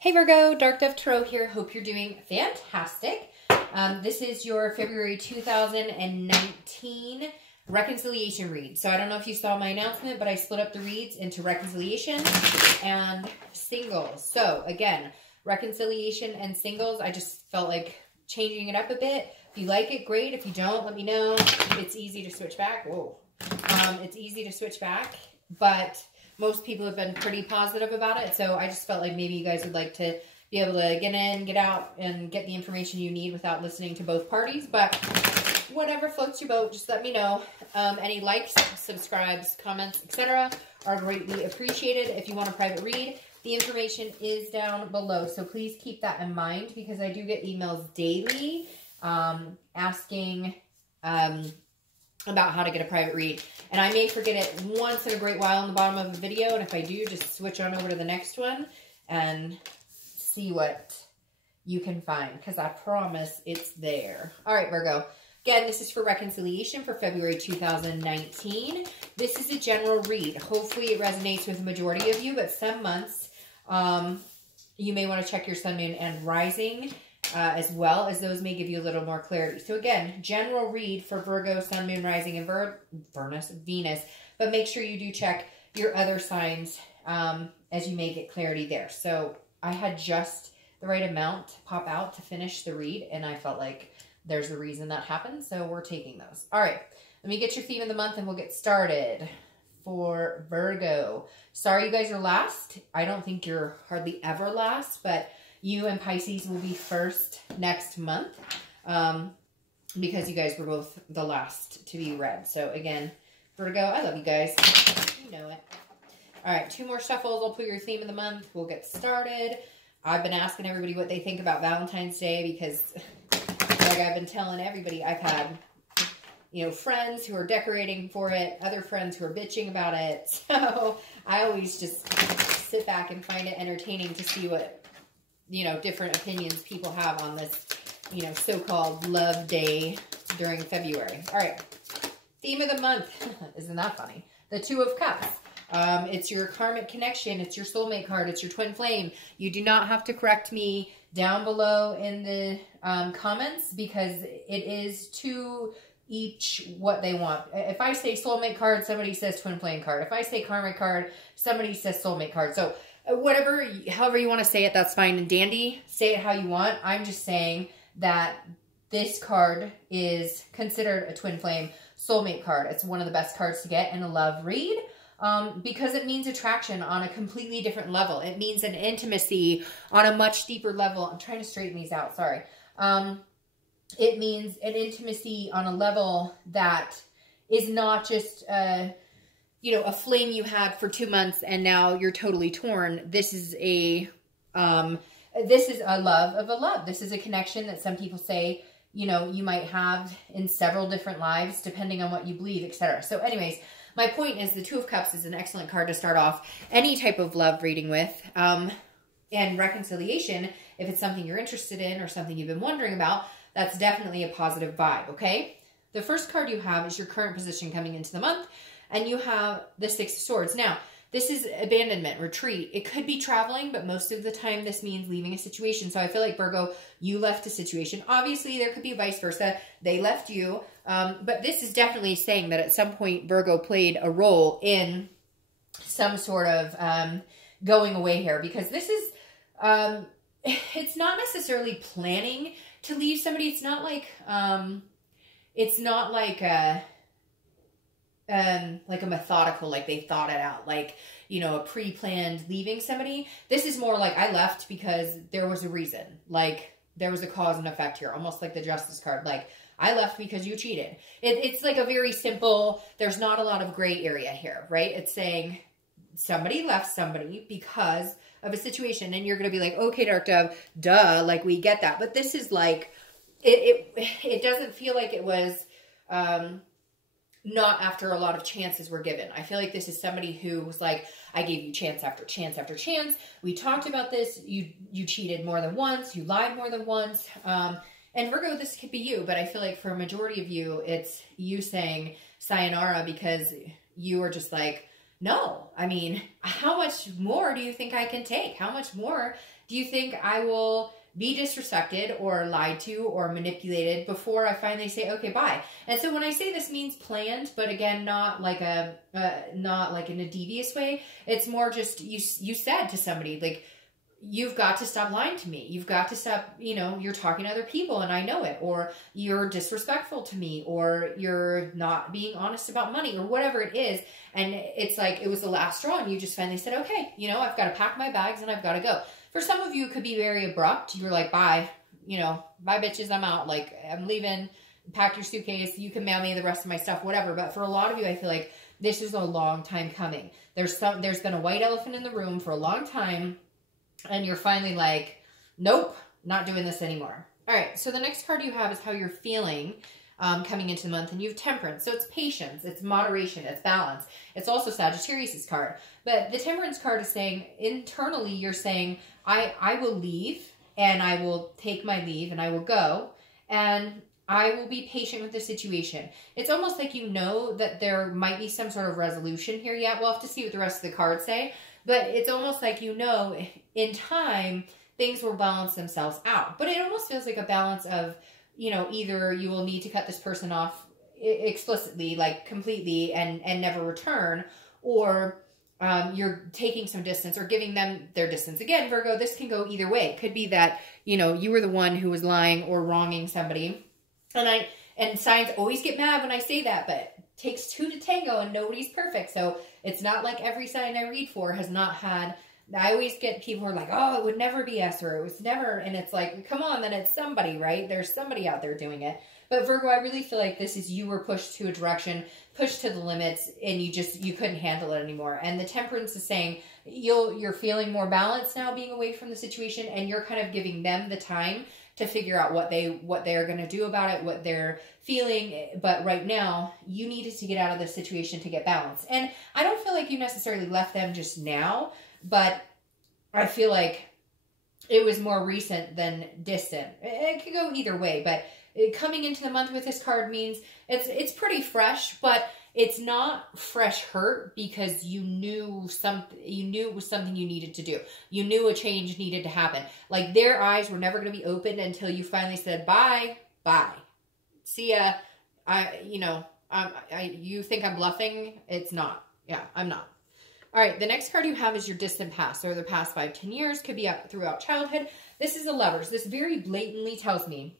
Hey Virgo, Dark Dove Tarot here. Hope you're doing fantastic. This is your February 2019 reconciliation read. So I don't know if you saw my announcement, but I split up the reads into reconciliation and singles. So again, reconciliation and singles, I just felt like changing it up a bit. If you like it, great. If you don't, let me know. It's easy to switch back. Whoa. It's easy to switch back, but most people have been pretty positive about it, so I just felt like maybe you guys would like to be able to get in, get out, and get the information you need without listening to both parties. But whatever floats your boat, just let me know. Any likes, subscribes, comments, etc. are greatly appreciated. If you want a private read, the information is down below, so please keep that in mind because I do get emails daily asking about how to get a private read. And I may forget it once in a great while in the bottom of a video. And if I do, just switch on over to the next one and see what you can find. Because I promise it's there. All right, Virgo. Again, this is for reconciliation for February 2019. This is a general read. Hopefully it resonates with the majority of you. But some months, you may want to check your sun, moon, and rising. As well, as those may give you a little more clarity. So again, general read for Virgo, Sun, Moon, Rising, and Venus. But make sure you do check your other signs as you may get clarity there. So I had just the right amount to pop out to finish the read, and I felt like there's a reason that happened, so we're taking those. All right, let me get your theme of the month, and we'll get started. For Virgo, sorry you guys are last. I don't think you're hardly ever last, but you and Pisces will be first next month because you guys were both the last to be read. So again, Virgo, I love you guys. You know it. All right, 2 more shuffles. I'll pull your theme of the month. We'll get started. I've been asking everybody what they think about Valentine's Day because like I've been telling everybody, I've had, you know, friends who are decorating for it, other friends who are bitching about it. So I always just sit back and find it entertaining to see what, you know, different opinions people have on this, you know, so-called love day during February. All right. Theme of the month. Isn't that funny? The 2 of Cups. It's your karmic connection. It's your soulmate card. It's your twin flame. You do not have to correct me down below in the comments because it is to each what they want. If I say soulmate card, somebody says twin flame card. If I say karmic card, somebody says soulmate card. So whatever, however you want to say it, that's fine and dandy. Say it how you want. I'm just saying that this card is considered a twin flame soulmate card. It's one of the best cards to get in a love read because it means attraction on a completely different level. It means an intimacy on a much deeper level. I'm trying to straighten these out. Sorry. It means an intimacy on a level that is not just you know, a fling you had for 2 months and now you're totally torn. This is a love of a love. This is a connection that some people say, you know, you might have in several different lives depending on what you believe, etc. So anyways, my point is the 2 of Cups is an excellent card to start off any type of love reading with. And reconciliation, if it's something you're interested in or something you've been wondering about, that's definitely a positive vibe, okay? The first card you have is your current position coming into the month. And you have the 6 of Swords. Now, this is abandonment, retreat. It could be traveling, but most of the time this means leaving a situation. So I feel like, Virgo, you left a situation. Obviously, there could be vice versa. They left you. But this is definitely saying that at some point, Virgo played a role in some sort of going away here. Because this is, it's not necessarily planning to leave somebody. It's not like a methodical, like they thought it out, like, you know, a pre-planned leaving somebody. This is more like I left because there was a reason, like there was a cause and effect here, almost like the Justice card. Like I left because you cheated. It's like a very simple, there's not a lot of gray area here, right? It's saying somebody left somebody because of a situation and you're going to be like, okay, Dark Dove, duh, like we get that. But this is like, it doesn't feel like it was, not after a lot of chances were given. I feel like this is somebody who was like, I gave you chance after chance after chance. We talked about this. You cheated more than once. You lied more than once. And Virgo, this could be you, but I feel like for a majority of you, it's you saying sayonara because you are just like, no. I mean, how much more do you think I can take? How much more do you think I will be disrespected or lied to or manipulated before I finally say, okay, bye? And so when I say this means planned, but again, not like not like in a devious way. It's more just you said to somebody, like, you've got to stop lying to me. You've got to stop, you know, you're talking to other people and I know it, or you're disrespectful to me, or you're not being honest about money, or whatever it is. And it's like, it was the last straw and you just finally said, okay, you know, I've got to pack my bags and I've got to go. For some of you, it could be very abrupt. You're like, bye, you know, bye bitches, I'm out. Like, I'm leaving, pack your suitcase. You can mail me the rest of my stuff, whatever. But for a lot of you, I feel like this is a long time coming. There's been a white elephant in the room for a long time. And you're finally like, nope, not doing this anymore. All right, so the next card you have is how you're feeling coming into the month. And you have Temperance. So it's patience, it's moderation, it's balance. It's also Sagittarius' card. But the Temperance card is saying, internally, you're saying, I will leave, and I will take my leave, and I will go, and I will be patient with the situation. It's almost like you know that there might be some sort of resolution here yet. We'll have to see what the rest of the cards say. But it's almost like, you know, in time, things will balance themselves out. But it almost feels like a balance of, you know, either you will need to cut this person off explicitly, like completely, and never return, or you're taking some distance or giving them their distance. Again, Virgo, this can go either way. It could be that, you know, you were the one who was lying or wronging somebody. And signs always get mad when I say that, but it takes two to tango and nobody's perfect. So it's not like every sign I read for has not had, I always get people who are like, oh, it would never be us, or it was never, and it's like, come on, then it's somebody, right? There's somebody out there doing it. But Virgo, I really feel like this is, you were pushed to a direction, pushed to the limits, and you couldn't handle it anymore. And the Temperance is saying you're feeling more balanced now being away from the situation, and you're kind of giving them the time to figure out what they're going to do about it, what they're feeling. But right now, you needed to get out of this situation to get balance. And I don't feel like you necessarily left them just now, but I feel like it was more recent than distant. It could go either way, but coming into the month with this card means it's pretty fresh, but it's not fresh hurt because you knew it was something you needed to do. You knew a change needed to happen. Like, their eyes were never going to be opened until you finally said, bye. See ya. You think I'm bluffing? It's not. Yeah, I'm not. All right, the next card you have is your distant past, or the past 5-10 years, could be up throughout childhood. This is a Lovers. This very blatantly tells me,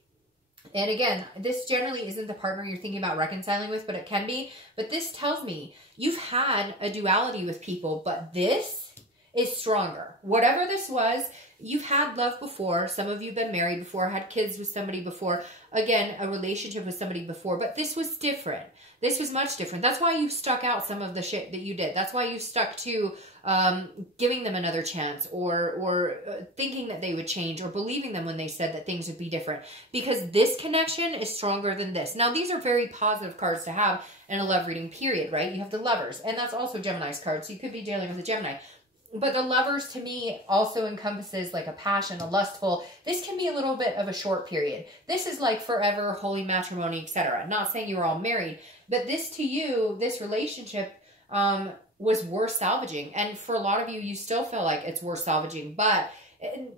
and again, this generally isn't the partner you're thinking about reconciling with, but it can be. But this tells me you've had a duality with people, but this is stronger. Whatever this was, you've had love before. Some of you have been married before, had kids with somebody before. Again, a relationship with somebody before, but this was different. This was much different. That's why you stuck out some of the shit that you did. That's why you stuck to giving them another chance, or thinking that they would change, or believing them when they said that things would be different. Because this connection is stronger than this. Now, these are very positive cards to have in a love reading period, right? You have the Lovers, and that's also Gemini's card, so you could be dealing with a Gemini. But the Lovers, to me, also encompasses like a passion, a lustful. This can be a little bit of a short period. This is like forever, holy matrimony, etc. Not saying you were all married, but this to you, this relationship was worth salvaging. And for a lot of you, you still feel like it's worth salvaging, but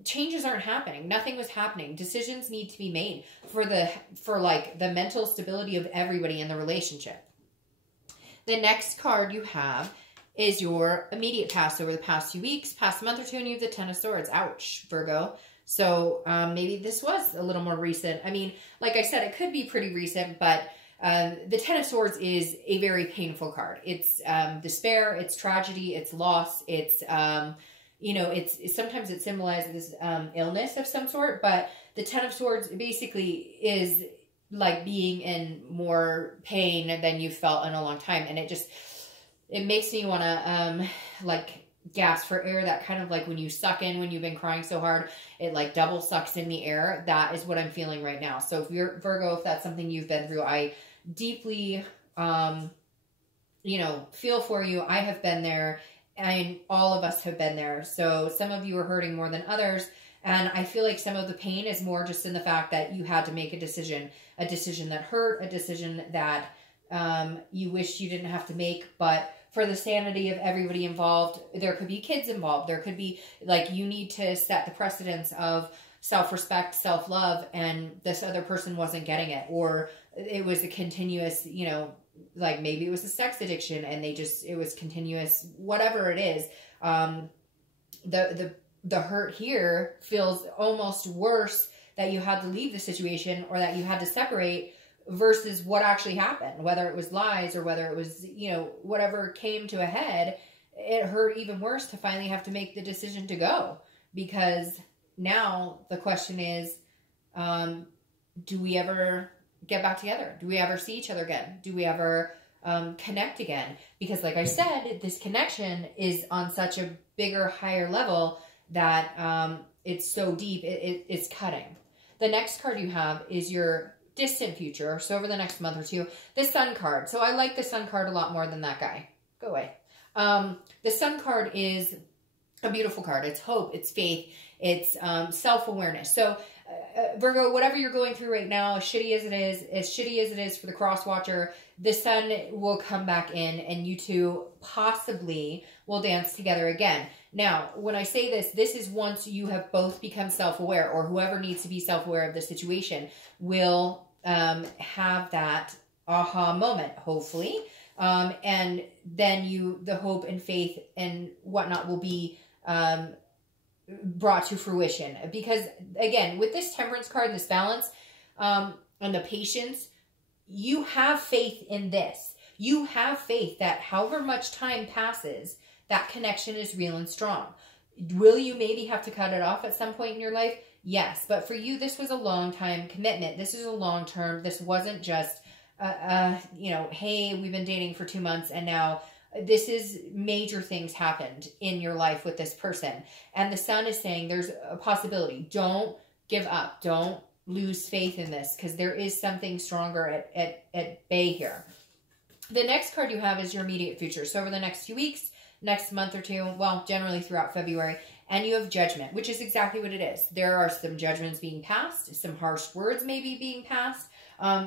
changes aren't happening. Nothing was happening. Decisions need to be made for like the mental stability of everybody in the relationship. The next card you have is your immediate past, over the past few weeks, past month or two, and you have the Ten of Swords. Ouch, Virgo. So maybe this was a little more recent. I mean, like I said, it could be pretty recent, but the Ten of Swords is a very painful card. It's despair, it's tragedy, it's loss, it's, sometimes it symbolizes illness of some sort, but the Ten of Swords basically is like being in more pain than you've felt in a long time. And it makes me want to, gasp for air. That kind of like when you suck in, when you've been crying so hard, it like double sucks in the air. That is what I'm feeling right now. So if you're Virgo, if that's something you've been through, I deeply, feel for you. I have been there, and all of us have been there. So some of you are hurting more than others. And I feel like some of the pain is more just in the fact that you had to make a decision that hurt, a decision that you wish you didn't have to make, but for the sanity of everybody involved. There could be kids involved. There could be, like, you need to set the precedence of self-respect, self-love, and this other person wasn't getting it. Or it was a continuous, you know, like maybe it was a sex addiction and it was continuous, whatever it is. The hurt here feels almost worse that you had to leave the situation or that you had to separate versus what actually happened, whether it was lies or whether it was, you know, whatever came to a head. It hurt even worse to finally have to make the decision to go, because now the question is, do we ever get back together? Do we ever see each other again? Do we ever connect again? Because like I said, this connection is on such a bigger, higher level that it's so deep, it's cutting. The next card you have is your distant future, so over the next month or two. The Sun card. So I like the Sun card a lot more than that guy. Go away. The Sun card is a beautiful card. It's hope, it's faith, it's self-awareness. So Virgo, whatever you're going through right now, as shitty as it is for the cross watcher, the Sun will come back in and you two possibly will dance together again. Now, when I say this, this is once you have both become self-aware, or whoever needs to be self-aware of the situation will have that aha moment, hopefully. And then the hope and faith and whatnot will be brought to fruition. Because again, with this Temperance card, this balance, and the patience, you have faith in this. You have faith that however much time passes, that connection is real and strong. Will you maybe have to cut it off at some point in your life? Yes. But for you, this was a long time commitment. This is a long term. This wasn't just, you know, hey, we've been dating for 2 months and now this is major things happened in your life with this person. And the Sun is saying there's a possibility. Don't give up. Don't lose faith in this, because there is something stronger at bay here. The next card you have is your immediate future. So over the next few weeks, next month or two, well, generally throughout February, and you have Judgment, which is exactly what it is. There are some judgments being passed, some harsh words maybe being passed.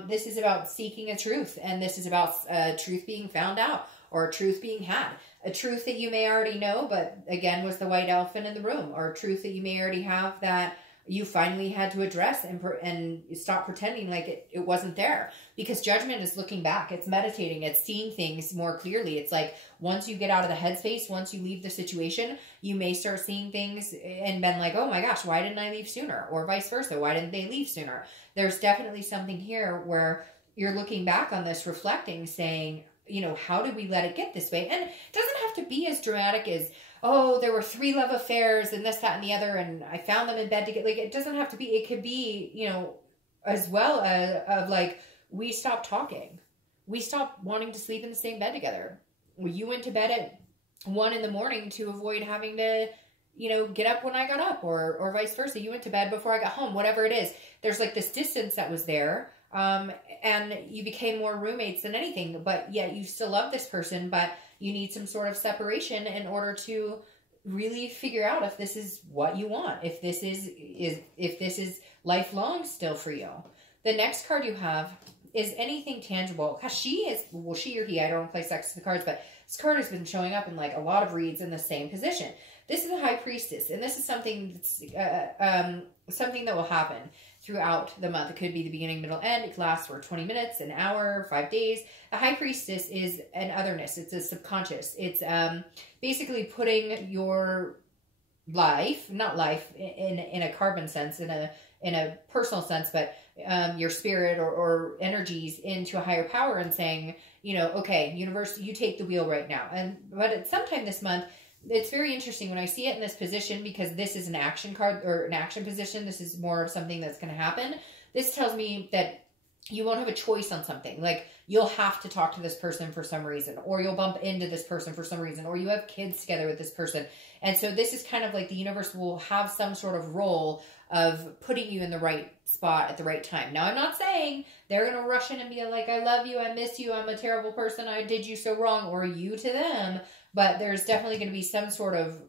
This is about seeking a truth, and this is about truth being found out, or a truth being had. A truth that you may already know, but again, was the white elephant in the room, or a truth that you may already have that you finally had to address and stop pretending like it wasn't there. Because Judgment is looking back. It's meditating. It's seeing things more clearly. It's like once you get out of the headspace, once you leave the situation, you may start seeing things and been like, oh my gosh, why didn't I leave sooner? Or vice versa. Why didn't they leave sooner? There's definitely something here where you're looking back on this, reflecting, saying, you know, how did we let it get this way? And it doesn't have to be as dramatic as, oh, there were 3 love affairs and this, that, and the other, and I found them in bed to get, like, it doesn't have to be, it could be, you know, as well of like, we stopped talking. We stopped wanting to sleep in the same bed together. You went to bed at 1 in the morning to avoid having to, you know, get up when I got up, or vice versa. You went to bed before I got home, whatever it is. There's like this distance that was there. And you became more roommates than anything, but yet you still love this person, but you need some sort of separation in order to really figure out if this is what you want, if this is lifelong still for you. The next card you have is anything tangible. Cause she or he, I don't play sex with the cards, but this card has been showing up in like a lot of reads in the same position. This is the High Priestess, and this is something that's, something that will happen throughout the month. It could be the beginning, middle, end. It could last for 20 minutes, an hour, 5 days. The High Priestess is an otherness. It's a subconscious. It's basically putting your life, not life in a carbon sense, in a personal sense, but your spirit or energies into a higher power and saying, you know, okay, universe, you take the wheel right now. But at some time this month, it's very interesting when I see it in this position, because this is an action card or an action position. This is more of something that's going to happen. This tells me that you won't have a choice on something. Like, you'll have to talk to this person for some reason, or you'll bump into this person for some reason, or you have kids together with this person. And so this is kind of like the universe will have some sort of role of putting you in the right spot at the right time. Now, I'm not saying they're going to rush in and be like, I love you, I miss you, I'm a terrible person, I did you so wrong, or you to them. But there's definitely going to be some sort of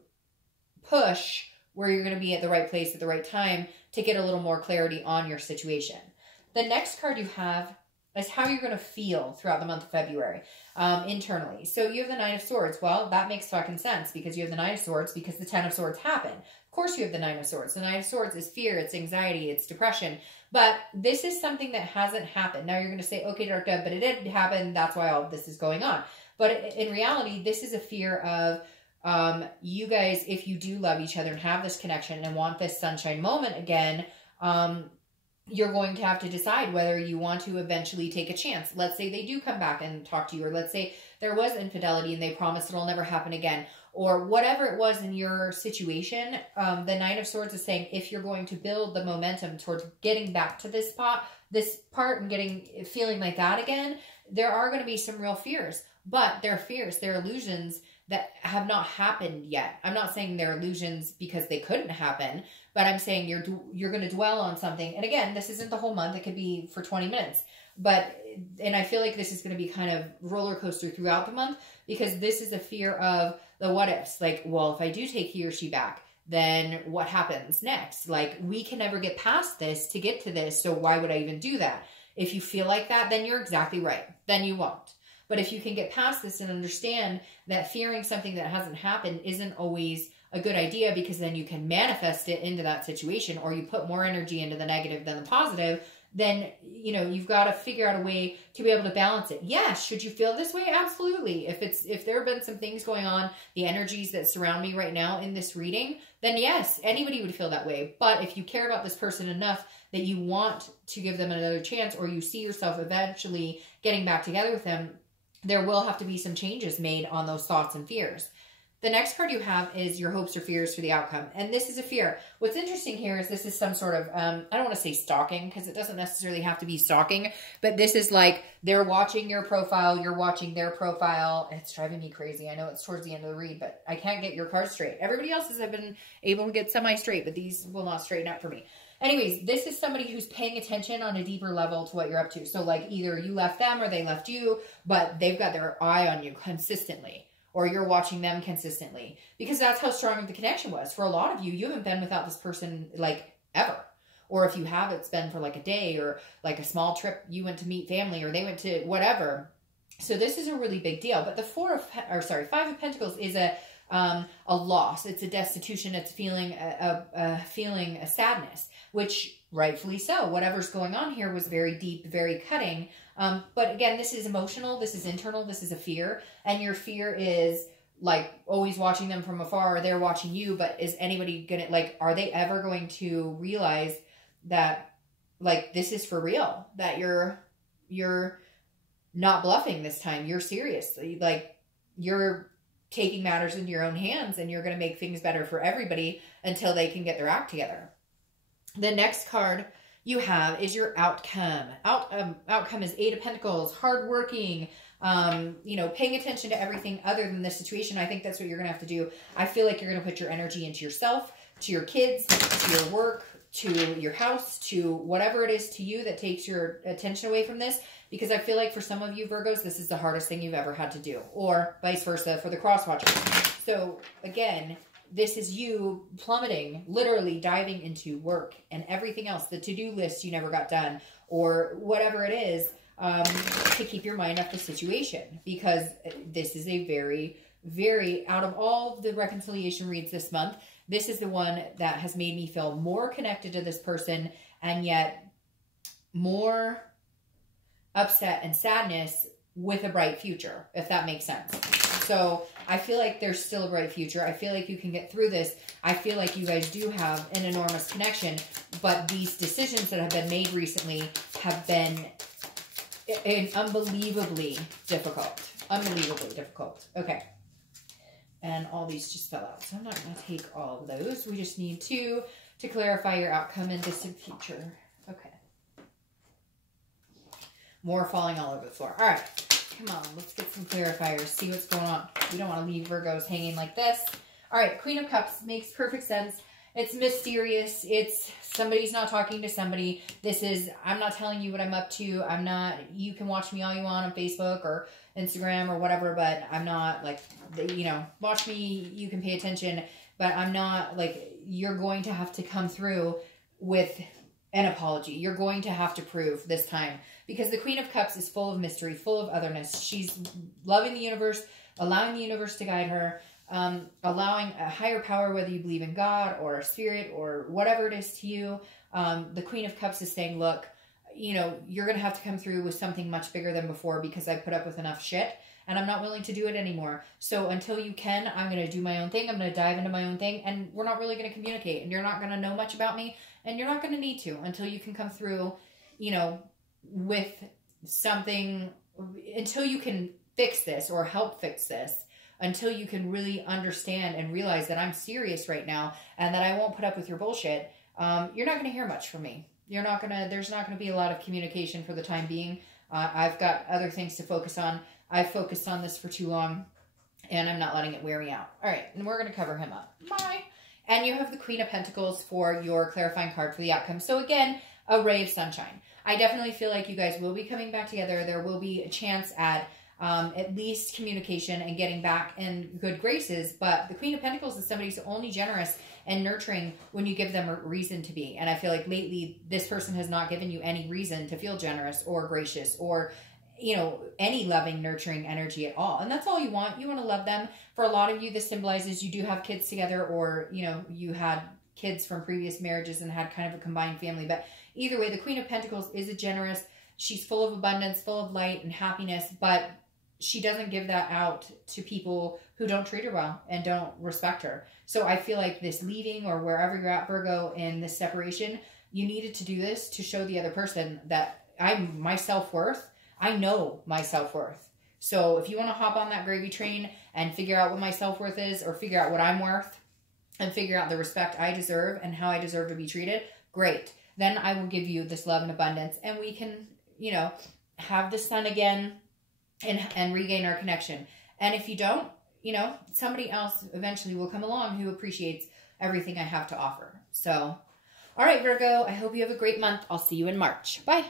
push where you're going to be at the right place at the right time to get a little more clarity on your situation. The next card you have is how you're going to feel throughout the month of February internally. So you have the Nine of Swords. Well, that makes fucking sense because you have the Nine of Swords because the Ten of Swords happened. Of course you have the Nine of Swords. The Nine of Swords is fear, it's anxiety, it's depression. But this is something that hasn't happened. Now you're going to say, okay, Dark Dove, but it did happen. That's why all of this is going on. But in reality, this is a fear of you guys, if you do love each other and have this connection and want this sunshine moment again, you're going to have to decide whether you want to eventually take a chance. Let's say they do come back and talk to you, or let's say there was infidelity and they promise it'll never happen again, or whatever it was in your situation. The Nine of Swords is saying if you're going to build the momentum towards getting back to this part and feeling like that again, there are going to be some real fears, but they're fears, they're illusions that have not happened yet. I'm not saying they're illusions because they couldn't happen, but I'm saying you're going to dwell on something. And again, this isn't the whole month. It could be for 20 minutes. And I feel like this is going to be kind of roller coaster throughout the month because this is a fear of the what ifs. Like, well, if I do take he or she back, then what happens next? Like, we can never get past this to get to this. So why would I even do that? If you feel like that, then you're exactly right. Then you won't. But if you can get past this and understand that fearing something that hasn't happened isn't always a good idea, because then you can manifest it into that situation, or you put more energy into the negative than the positive, then, you know, you've got to figure out a way to be able to balance it. Yes. Should you feel this way? Absolutely. If there have been some things going on, the energies that surround me right now in this reading, then yes, anybody would feel that way. But if you care about this person enough that you want to give them another chance, or you see yourself eventually getting back together with them, there will have to be some changes made on those thoughts and fears. The next card you have is your hopes or fears for the outcome. And this is a fear. What's interesting here is this is some sort of, I don't want to say stalking, because it doesn't necessarily have to be stalking, but this is like they're watching your profile, you're watching their profile. It's driving me crazy. I know it's towards the end of the read, but I can't get your cards straight. Everybody else's have been able to get semi-straight, but these will not straighten up for me. Anyways, this is somebody who's paying attention on a deeper level to what you're up to. So like either you left them or they left you, but they've got their eye on you consistently, or you're watching them consistently, because that's how strong the connection was. For a lot of you, you haven't been without this person like ever. Or if you have, it's been for like a day, or like a small trip, you went to meet family, or they went to whatever. So this is a really big deal. But the Five of Pentacles is a loss. It's a destitution. It's feeling a sadness, which rightfully so. Whatever's going on here was very deep, very cutting. But again, this is emotional. This is internal. This is a fear. And your fear is like always watching them from afar, or they're watching you. But is anybody going to, like, are they ever going to realize that like this is for real, that you're not bluffing this time? You're serious. Like, you're taking matters into your own hands, and you're going to make things better for everybody until they can get their act together. The next card you have is your outcome. Outcome is Eight of Pentacles, hardworking, you know, paying attention to everything other than this situation. I think that's what you're going to have to do. I feel like you're going to put your energy into yourself, to your kids, to your work, to your house, to whatever it is to you that takes your attention away from this. Because I feel like for some of you Virgos, this is the hardest thing you've ever had to do, or vice versa for the cross watchers. So again, this is you plummeting, literally diving into work and everything else, the to-do list you never got done, or whatever it is, to keep your mind off the situation. Because this is a very, very, out of all the reconciliation reads this month, this is the one that has made me feel more connected to this person, and yet more upset and sadness with a bright future, if that makes sense. So I feel like there's still a bright future. I feel like you can get through this. I feel like you guys do have an enormous connection, but these decisions that have been made recently have been unbelievably difficult. Unbelievably difficult. Okay. And all these just fell out. So I'm not going to take all of those. We just need to clarify your outcome and distant future. Okay. More falling all over the floor. All right. Come on. Let's get some clarifiers. See what's going on. We don't want to leave Virgos hanging like this. All right. Queen of Cups makes perfect sense. It's mysterious. It's somebody's not talking to somebody. This is, I'm not telling you what I'm up to. I'm not, you can watch me all you want on Facebook or Instagram or whatever, but I'm not like, you know, watch me, you can pay attention, but I'm not like, you're going to have to come through with an apology. You're going to have to prove this time because the Queen of Cups is full of mystery, full of otherness. She's loving the universe, allowing the universe to guide her, allowing a higher power, whether you believe in God or spirit or whatever it is to you. The Queen of Cups is saying, look, you know, you're going to have to come through with something much bigger than before because I put up with enough shit and I'm not willing to do it anymore. So until you can, I'm going to do my own thing. I'm going to dive into my own thing, and we're not really going to communicate, and you're not going to know much about me, and you're not going to need to until you can come through, you know, with something, until you can fix this or help fix this, until you can really understand and realize that I'm serious right now and that I won't put up with your bullshit. You're not going to hear much from me. There's not going to be a lot of communication for the time being. I've got other things to focus on. I've focused on this for too long, and I'm not letting it wear me out. All right, and we're going to cover him up. Bye. And you have the Queen of Pentacles for your clarifying card for the outcome. So again, a ray of sunshine. I definitely feel like you guys will be coming back together. There will be a chance at least communication and getting back in good graces. But the Queen of Pentacles is somebody who's only generous and nurturing when you give them a reason to be. And I feel like lately this person has not given you any reason to feel generous or gracious or, you know, any loving, nurturing energy at all. And that's all you want. You want to love them. For a lot of you, this symbolizes you do have kids together, or, you know, you had kids from previous marriages and had kind of a combined family. But either way, the Queen of Pentacles is a generous. She's full of abundance, full of light and happiness, but she doesn't give that out to people who don't treat her well and don't respect her. So I feel like this leaving, or wherever you're at, Virgo, in this separation, you needed to do this to show the other person that my self-worth, I know my self-worth. So if you want to hop on that gravy train and figure out what my self-worth is, or figure out what I'm worth, and figure out the respect I deserve and how I deserve to be treated, great. Then I will give you this love and abundance, and we can, you know, have the sun again and regain our connection. And if you don't, you know, somebody else eventually will come along who appreciates everything I have to offer. So, all right, Virgo, I hope you have a great month. I'll see you in March. Bye.